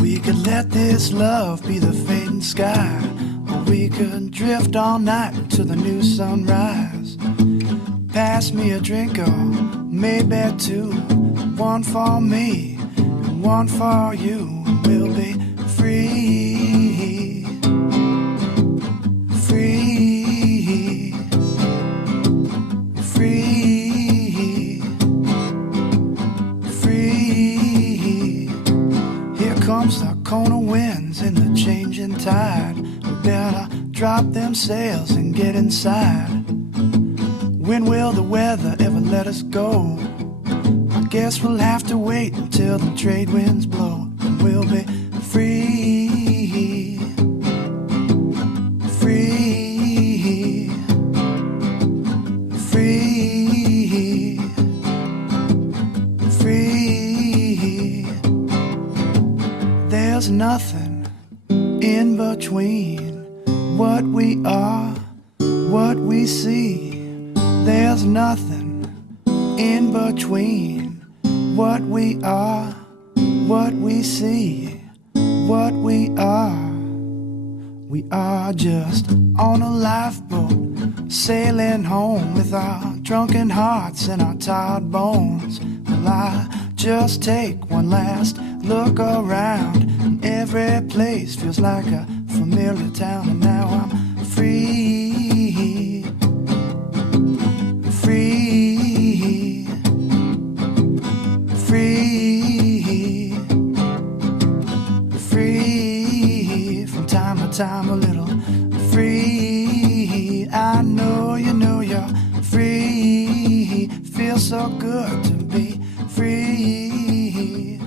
We could let this love be the fading sky, or we could drift all night into the new sunrise. Pass me a drink or maybe two, one for me and one for you. We'll be free, free, free, free. Here comes the corner winds and the changing tide. We better drop them sails and get inside. When will the weather ever let us go? I guess we'll have to wait until the trade winds blow. And we'll be free, free, free, free. There's nothing in between what we are, what we see. There's nothing in between what we are, what we see, what we are. We are just on a lifeboat, sailing home with our drunken hearts and our tired bones. Well, I just take one last look around, and every place feels like a familiar town. And now I'm free, free, free, free. From time to time a little free. I know you know you're free. Feels so good to be free.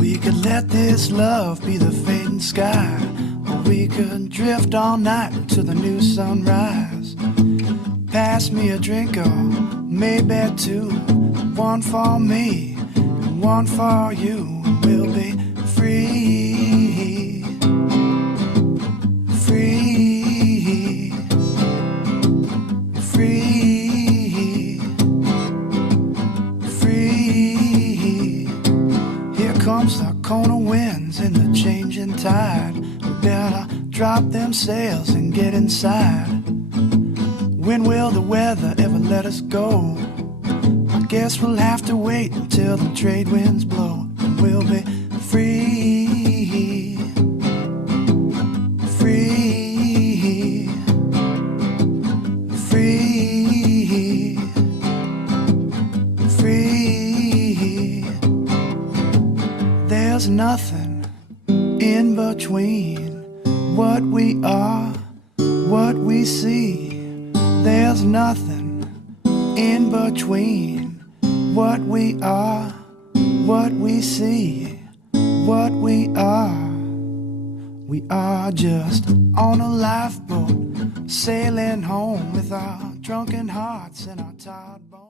We could let this love be the fading sky, or we could drift all night into the new sunrise. Pass me a drink or maybe two, one for me and one for you. We'll be free, free, free, free. Here comes the corner winds and the changing tide. We better drop them sails and get inside. When will the weather ever let us go? I guess we'll have to wait until the trade winds blow. And we'll be free, free, free, free. There's nothing in between what we are, what we see. There's nothing in between what we are, what we see, what we are. We are just on a lifeboat, sailing home with our drunken hearts and our tired bones.